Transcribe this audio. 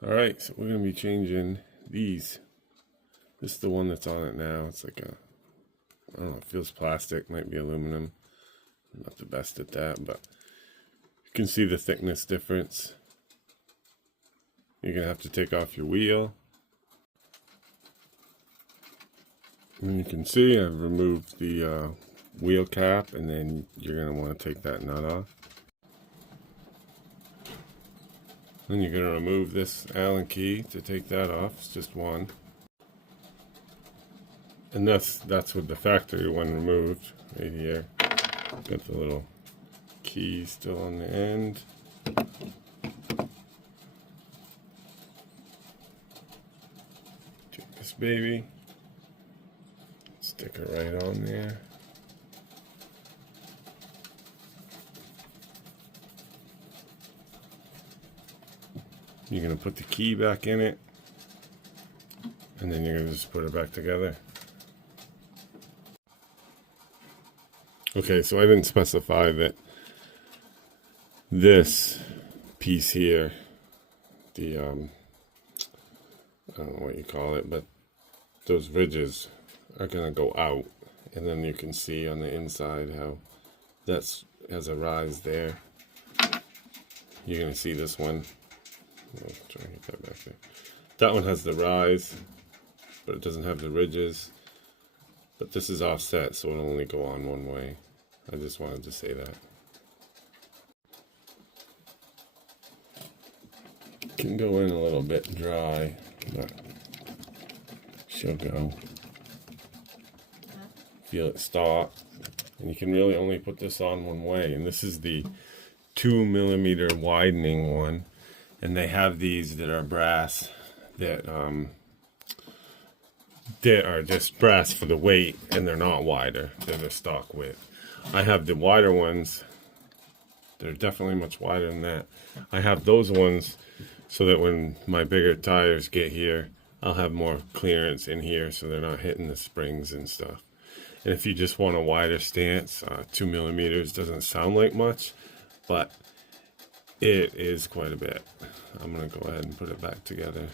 Alright, so we're going to be changing these. This is the one that's on it now. It's like a, I don't know, it feels plastic, might be aluminum. I'm not the best at that, but you can see the thickness difference. You're going to have to take off your wheel. And you can see I've removed the wheel cap, and then you're going to want to take that nut off. Then you're going to remove this Allen key to take that off. It's just one. And that's with the factory one removed right here. Got the little key still on the end. Take this baby, stick it right on there. You're going to put the key back in it, and then you're going to just put it back together. Okay, so I didn't specify that this piece here, the, I don't know what you call it, but those ridges are going to go out, and then you can see on the inside how that has a rise there. You're going to see this one. I'll try and get that back there. That one has the rise, but it doesn't have the ridges. But this is offset, so it'll only go on one way. I just wanted to say that. It can go in a little bit dry, but she'll go. Feel it stop. And you can really only put this on one way. And this is the 2mm widening one. And they have these that are brass that are just brass for the weight, and they're not wider. They're the stock width. I have the wider ones. They're definitely much wider than that. I have those ones so that when my bigger tires get here, I'll have more clearance in here so they're not hitting the springs and stuff. And if you just want a wider stance, 2mm doesn't sound like much, but it is quite a bit. I'm going to go ahead and put it back together.